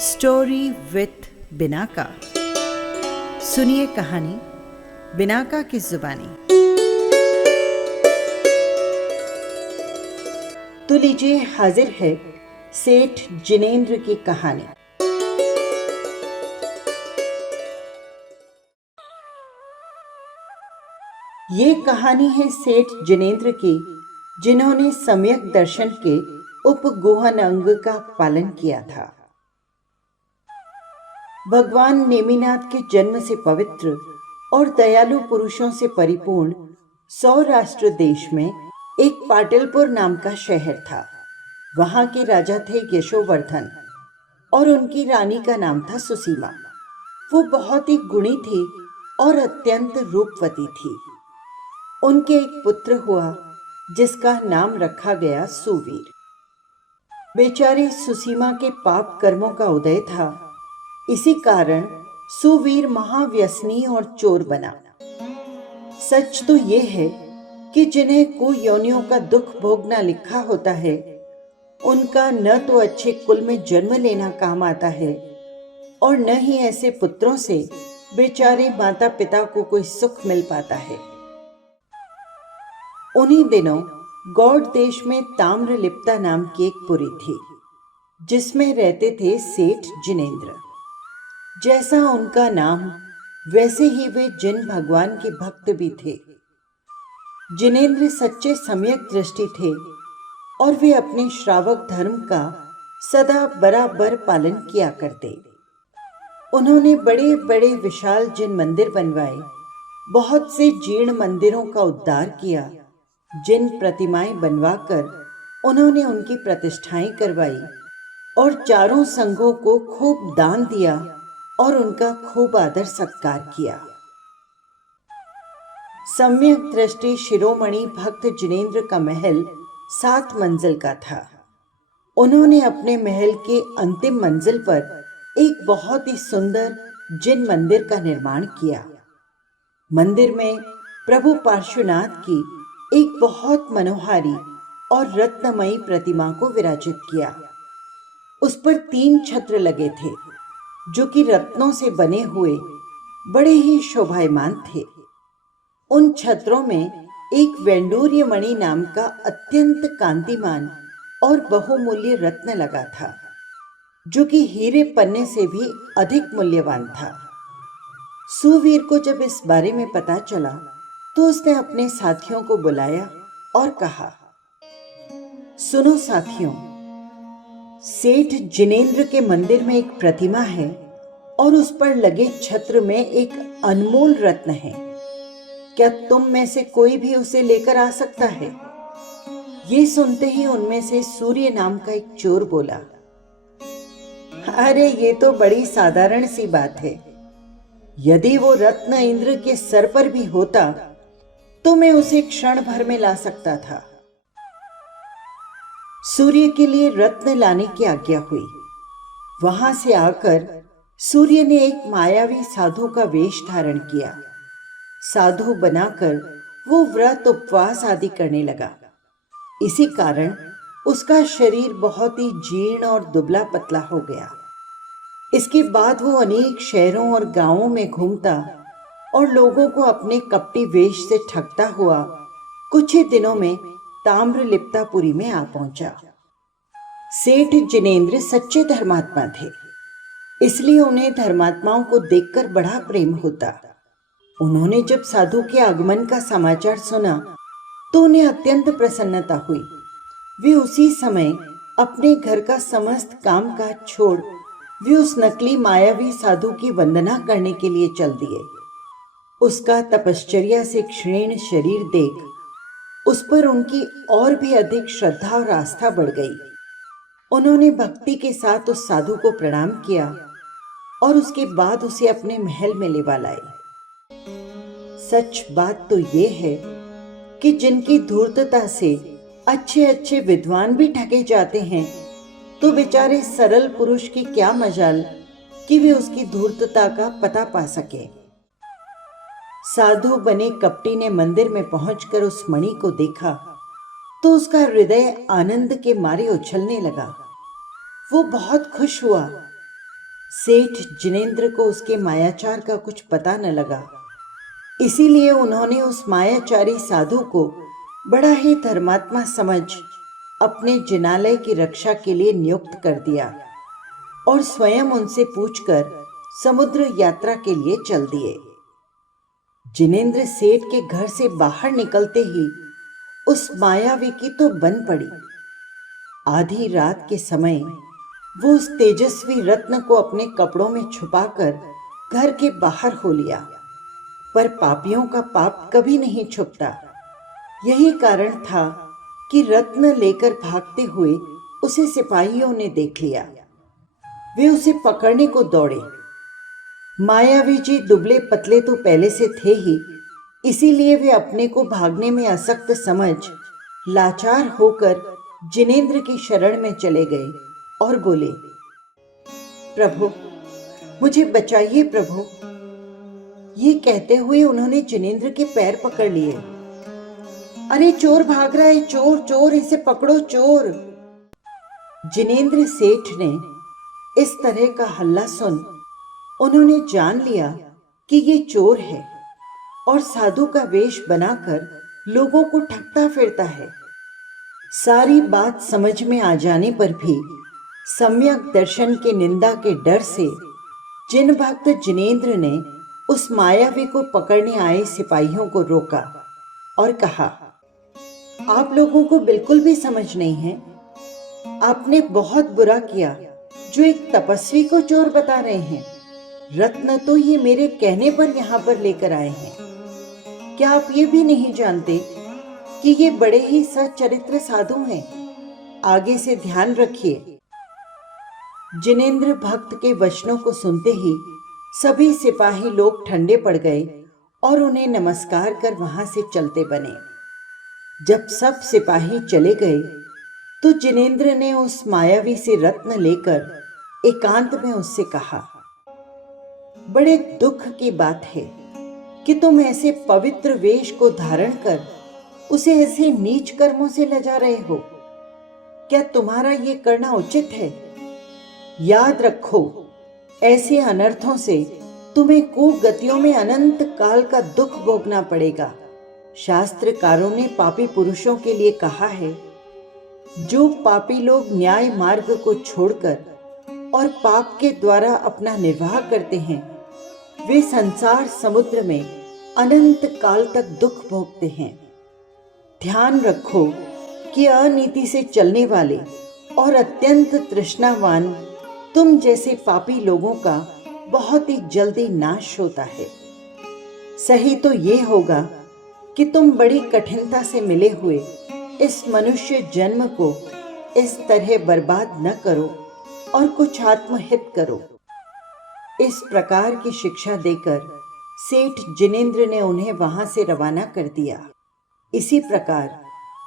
Story with Binaca. सुनिए कहानी Binaca की जुबानी। तो लीजिए, हाजिर है सेठ जिनेंद्र की कहानी। ये कहानी है सेठ जिनेंद्र की, जिन्होंने सम्यक दर्शन के उपगुहन अंग का पालन किया था। भगवान नेमिनाथ के जन्म से पवित्र और दयालु पुरुषों से परिपूर्ण सौराष्ट्र देश में एक पाटलपुर नाम का शहर था। वहां के राजा थे यशोवर्धन और उनकी रानी का नाम था सुसीमा। वो बहुत ही गुणी थी और अत्यंत रूपवती थी। उनके एक पुत्र हुआ जिसका नाम रखा गया सुवीर। बेचारी सुसीमा के पाप कर्मों का उदय था, इसी कारण सुवीर महाव्यसनी और चोर बना। सच तो ये है कि जिन्हें कुयोनियों का दुख भोगना लिखा होता है, उनका न तो अच्छे कुल में जन्म लेना काम आता है और न ही ऐसे पुत्रों से बेचारे माता पिता को कोई सुख मिल पाता है। उन्हीं दिनों गौड़ देश में ताम्रलिप्ता नाम की एक पुरी थी, जिसमें रहते थे सेठ जिनेंद्र। जैसा उनका नाम, वैसे ही वे जिन भगवान के भक्त भी थे। जिनेंद्र सच्चे सम्यक दृष्टि थे और वे अपने श्रावक धर्म का सदा बराबर पालन किया करते। उन्होंने बड़े बड़े विशाल जिन मंदिर बनवाए, बहुत से जीर्ण मंदिरों का उद्धार किया, जिन प्रतिमाएं बनवाकर उन्होंने उनकी प्रतिष्ठाएं करवाई और चारों संघों को खूब दान दिया और उनका खूब आदर सत्कार किया। सम्यक दृष्टि शिरोमणि भक्त जिनेंद्र का महल 7 मंजिल का था। उन्होंने अपने महल के अंतिम मंजिल पर एक बहुत ही सुंदर जिन मंदिर का निर्माण किया। मंदिर में प्रभु पार्श्वनाथ की एक बहुत मनोहारी और रत्नमयी प्रतिमा को विराजित किया। उस पर 3 छत्र लगे थे, जो कि रत्नों से बने हुए बड़े ही शोभायमान थे। उन छत्रों में एक वैंडूर्य मणि नाम का अत्यंत कांतिमान और बहुमूल्य रत्न लगा था, जो कि हीरे पन्ने से भी अधिक मूल्यवान था। सुवीर को जब इस बारे में पता चला तो उसने अपने साथियों को बुलाया और कहा, सुनो साथियों, सेठ जिनेंद्र के मंदिर में एक प्रतिमा है और उस पर लगे छत्र में एक अनमोल रत्न है। क्या तुम में से कोई भी उसे लेकर आ सकता है? ये सुनते ही उनमें से सूर्य नाम का एक चोर बोला, अरे ये तो बड़ी साधारण सी बात है। यदि वो रत्न इंद्र के सर पर भी होता तो मैं उसे क्षण भर में ला सकता था। सूर्य के लिए रत्न लाने की आज्ञा हुई। वहां से आकर सूर्य ने एक मायावी साधु का वेश धारण किया। साधु बनाकर वो व्रत उपवास आदि करने लगा। इसी कारण उसका शरीर बहुत ही जीर्ण और दुबला पतला हो गया। इसके बाद वो अनेक शहरों और गांवों में घूमता और लोगों को अपने कपटी वेश से ठगता हुआ कुछ ही दिनों में ताम्रलिप्तापुरी में आ पहुंचा। सेठ जिनेंद्र सच्चे धर्मात्मा थे, इसलिए उन्हें धर्मात्माओं को देखकर बड़ा प्रेम होता। उन्होंने जब साधु के आगमन का समाचार सुना तो उन्हें अत्यंत प्रसन्नता हुई। वे उसी समय अपने घर का समस्त काम काज छोड़ वे उस नकली मायावी साधु की वंदना करने के लिए चल दिए। उसका तपश्चर्या से क्षीण शरीर देख उस पर उनकी और भी अधिक श्रद्धा और आस्था बढ़ गई। उन्होंने भक्ति के साथ उस साधु को प्रणाम किया और उसके बाद उसे अपने महल में लेवा लाए। सच बात तो ये है कि जिनकी धूर्तता से अच्छे अच्छे विद्वान भी ठगे जाते हैं, तो बेचारे सरल पुरुष की क्या मजाल कि वे उसकी धूर्तता का पता पा सके। साधु बने कपटी ने मंदिर में पहुंचकर उस मणि को देखा तो उसका हृदय आनंद के मारे उछलने लगा। वो बहुत खुश हुआ सेठ जिनेंद्र को उसके मायाचार का कुछ पता न लगा, इसीलिए उन्होंने उस मायाचारी साधु को बड़ा ही धर्मात्मा समझ अपने जिनालय की रक्षा के लिए नियुक्त कर दिया और स्वयं उनसे पूछकर समुद्र यात्रा के लिए चल दिए। जिनेंद्र सेठ के घर से बाहर निकलते ही उस मायावी की तो बन पड़ी। आधी रात के समय वो उस तेजस्वी रत्न को अपने कपड़ों में छुपाकर घर के बाहर हो लिया, पर पापियों का पाप कभी नहीं छुपता। यही कारण था कि रत्न लेकर भागते हुए उसे सिपाहियों ने देख लिया। वे उसे पकड़ने को दौड़े। मायावी जी दुबले पतले तो पहले से थे ही, इसीलिए वे अपने को भागने में असक्त समझ लाचार होकर जिनेंद्र की शरण में चले गए और बोले, प्रभु मुझे बचाइए प्रभु। ये कहते हुए उन्होंने जिनेंद्र के पैर पकड़ लिए। अरे चोर भाग रहा है, चोर चोर, इसे पकड़ो चोर। जिनेंद्र सेठ ने इस तरह का हल्ला सुन उन्होंने जान लिया कि ये चोर है और साधु का वेश बनाकर लोगों को ठगता फिरता है। सारी बात समझ में आ जाने पर भी सम्यक दर्शन के निंदा के डर से जिन भक्त जिनेंद्र ने उस मायावी को पकड़ने आए सिपाहियों को रोका और कहा, आप लोगों को बिल्कुल भी समझ नहीं है, आपने बहुत बुरा किया जो एक तपस्वी को चोर बता रहे हैं। रत्न तो ये मेरे कहने पर यहाँ पर लेकर आए हैं। क्या आप ये भी नहीं जानते कि ये बड़े ही सच्चरित्र साधु हैं? आगे से ध्यान रखिए। जिनेंद्र भक्त के वचनों को सुनते ही सभी सिपाही लोग ठंडे पड़ गए और उन्हें नमस्कार कर वहां से चलते बने। जब सब सिपाही चले गए तो जिनेंद्र ने उस मायावी से रत्न लेकर एकांत में उससे कहा, बड़े दुख की बात है कि तुम ऐसे पवित्र वेश को धारण कर उसे ऐसे नीच कर्मों से लजा रहे हो। क्या तुम्हारा ये करना उचित है? याद रखो, ऐसे अनर्थों से तुम्हें कुगतियों में अनंत काल का दुख भोगना पड़ेगा। शास्त्रकारों ने पापी पुरुषों के लिए कहा है, जो पापी लोग न्याय मार्ग को छोड़कर और पाप के द्वारा अपना निर्वाह करते हैं, वे संसार समुद्र में अनंत काल तक दुख भोगते हैं। ध्यान रखो कि अनीति से चलने वाले और अत्यंत तृष्णावान तुम जैसे पापी लोगों का बहुत ही जल्दी नाश होता है। सही तो ये होगा कि तुम बड़ी कठिनता से मिले हुए इस मनुष्य जन्म को इस तरह बर्बाद न करो और कुछ आत्महित करो। इस प्रकार की शिक्षा देकर सेठ जिनेंद्र ने उन्हें वहां से रवाना कर दिया। इसी प्रकार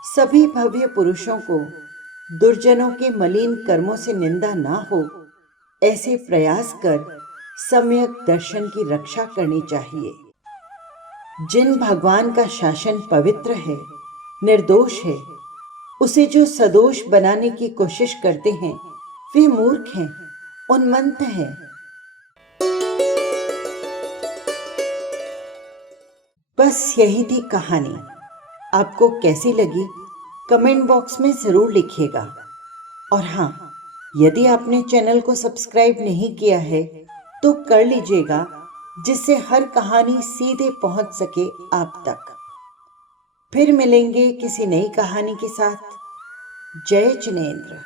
सभी भव्य पुरुषों को दुर्जनों के मलिन कर्मों से निंदा ना हो, ऐसे प्रयास कर सम्यक दर्शन की रक्षा करनी चाहिए। जिन भगवान का शासन पवित्र है, निर्दोष है, उसे जो सदोष बनाने की कोशिश करते हैं वे मूर्ख हैं, उन्मत्त हैं। बस यही थी कहानी। आपको कैसी लगी कमेंट बॉक्स में ज़रूर लिखिएगा। और हाँ, यदि आपने चैनल को सब्सक्राइब नहीं किया है तो कर लीजिएगा, जिससे हर कहानी सीधे पहुंच सके आप तक। फिर मिलेंगे किसी नई कहानी के साथ। जय जिनेंद्र।